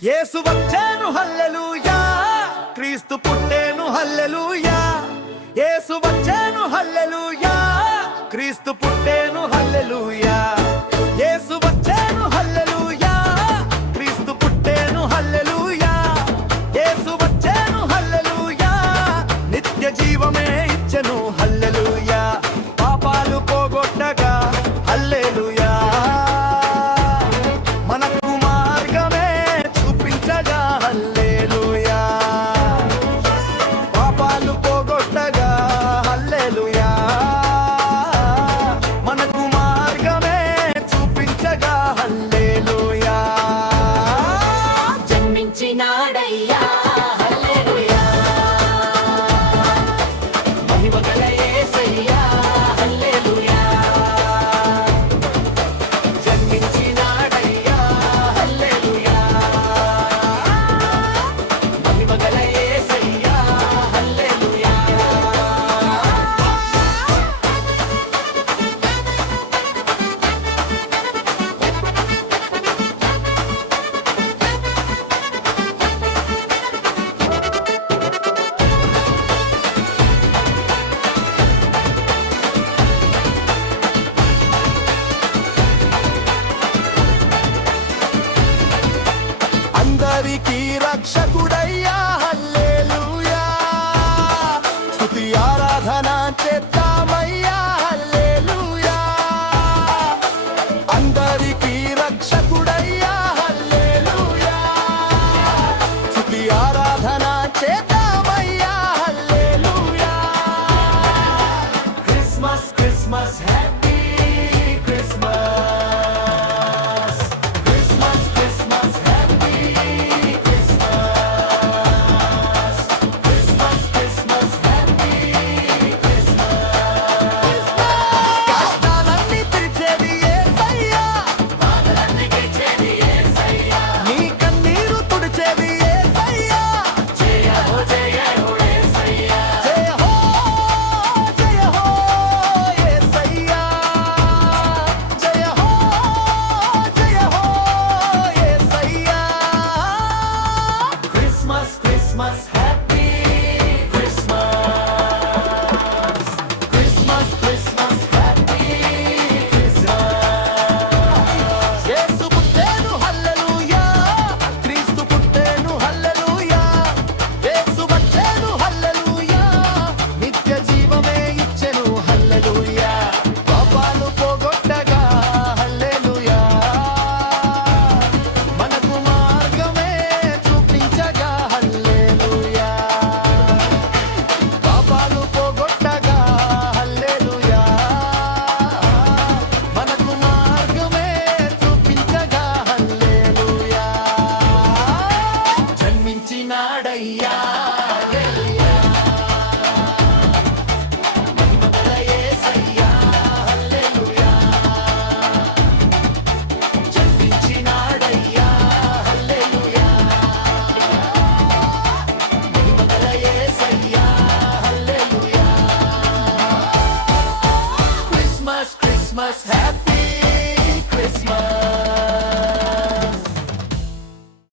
యేసు వచ్చేను హల్లెలూయా, క్రీస్తు పుట్టేను హల్లెలూయా. యేసు వచ్చేను హల్లెలూయా, క్రీస్తు పుట్టేను హల్లెలూయా. యేసు వచ్చేను హల్లెలూయా, క్రీస్తు పుట్టేను హల్లెలూయా. యేసు వచ్చేను హల్లెలూయా, నిత్య జీవమే ఇచ్చెను హల్లెలూయా. పాపాలు పోగొట్టగా హల్లెలూయా, మనకు మార్గమే చూపించగా హల్లెలూయా. పాపాలు పోగొట్టగా హల్లెలూయా, మనకు మార్గమే చూపించగా హల్లెలూయా. జన్మించినాడయ్యా హల్లెలూయా, మహిమగల యేసయ్యా హల్లెలూయా. జన్మించినాడయ్యా హల్లెలూయా, మహిమగల యేసయ్యా హల్లెలూయా. అందరికీ రక్షకుడై